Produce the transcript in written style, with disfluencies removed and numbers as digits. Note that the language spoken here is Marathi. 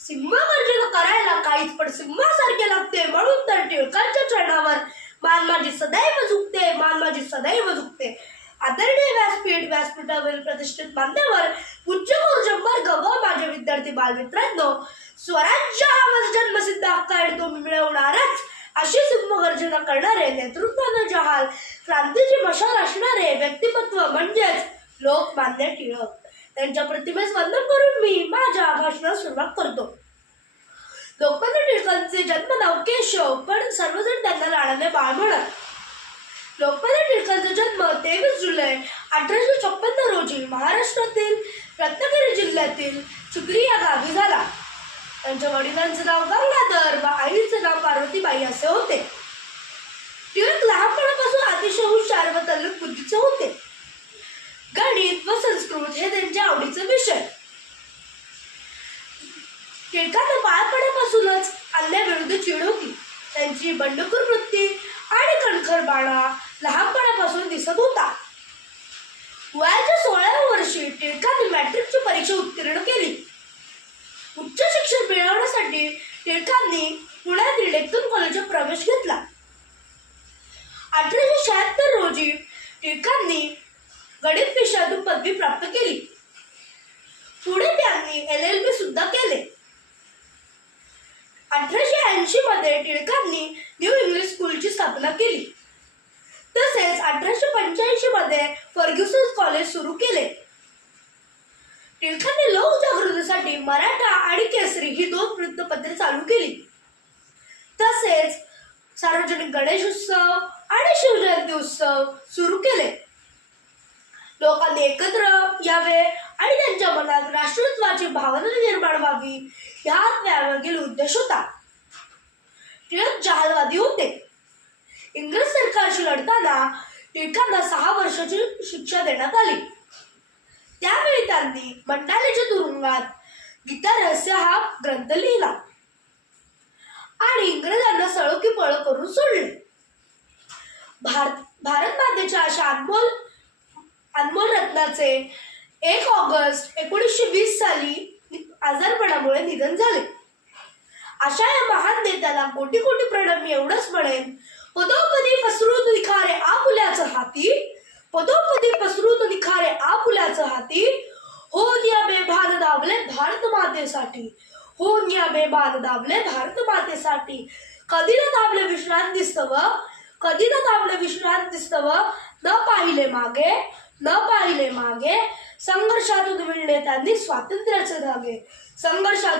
सिंहगर्जन करायला काहीच पण सिंहासारखे लागते, म्हणून तर टिळकांच्या चरणावर मान माझी सदैव झुकते, मान माझी सदैव झुकते. आदरणीय व्यासपीठावरील प्रतिष्ठित मान्यवर पूज्य गुरुजन व माझे विद्यार्थी बालमित्रांनो, स्वराज्य हा माझा जन्मसिद्ध हक्क आहे, तो मी मिळवणारच अशी सिंहगर्जना करणारे, नेतृत्वानं जहाल क्रांतीची मशाल असणारे व्यक्तिमत्व म्हणजेच लोकमान्य टिळक. त्यांच्या प्रतिमेस वंदन करून मी माझ्या भाषणास सुरुवात करतो. लोकमान्य टिळकांचे जन्मनाव केशव, पण सर्वजण त्यांना लाडाने बाळ म्हणत. लोकमान्य टिळकांचा जन्म 23 जुलै 1856 रोजी महाराष्ट्रातील रत्नागिरी जिल्ह्यातील चिखली या गावी झाला. त्यांच्या वडिलांचे नाव गंगाधर व आईचे नाव पार्वतीबाई असे होते. टिळक लहानपणापासून अतिशय हुशार व तल्लख बुद्धीचे होते. गणित व संस्कृत हे त्यांच्या आवडीचे विषय. टिळकांना बाळपणापासूनच अन्यायाविरुद्ध चीड होती. त्यांची बंडखोर वृत्ती आणि कणखरपणा लहानपणापासून दिसत होता. वयाच्या 16व्या वर्षी टिळकांनी मॅट्रिकची परीक्षा उत्तीर्ण केली. उच्च शिक्षण मिळवण्यासाठी टिळकांनी पुण्यातील डेक्कन कॉलेजला प्रवेश घेतला. 1876 रोजी टिळकांनी गणित विषयातून पदवी प्राप्त केली. पुढे त्यांनी LLB सुद्धा केले. 1880 मध्ये टिळकांनी न्यू इंग्लिश स्कूलची स्थापना केली. तसेच 1885 मध्ये फर्ग्युसन कॉलेज सुरू केले. टिळकांनी लोकजागृतीसाठी मराठा आणि केसरी ही 2 वृत्तपत्रे चालू केली. तसेच सार्वजनिक गणेश उत्सव आणि शिवजयंती उत्सव सुरू केले. लोकांनी एकत्र यावे आणि त्यांच्या मनात राष्ट्रत्वाची भावना निर्माण व्हावी, हा त्यामागील उद्देश होता. टिळक जहालवादी होते. इंग्रज सरकारशी लढताना टिळकांना 6 वर्षाची शिक्षा देण्यात आली. त्यावेळी त्यांनी मंडालेच्या तुरुंगात गीता रहस्य हा ग्रंथ लिहिला आणि इंग्रजांना सळो की पळो करून सोडले. भारत मातेच्या अशा अनमोल रत्नाचे 1 ऑगस्ट 1920 साली आजारपणामुळे निधन झाले. अशा या महान नेत्याला कोटी कोटी प्रणाम. एवढंच म्हणेन, पदोपदी पसरून निखारे आपुल्याचं हाती, पदोपदी पसरून निखारे आपुल्याचं हाती, होऊन या बेभान दाबले भारत मातेसाठी, होऊन या बेभान दाबले भारत मातेसाठी. कधी न दाबले विश्रांती स्तव, कधी न दाबले विश्रांती स्तव, न पाहिले मागे, न पाहिले मागे. संघर्षातून मिळणे त्यांनी स्वातंत्र्याचे धागे, संघर्षात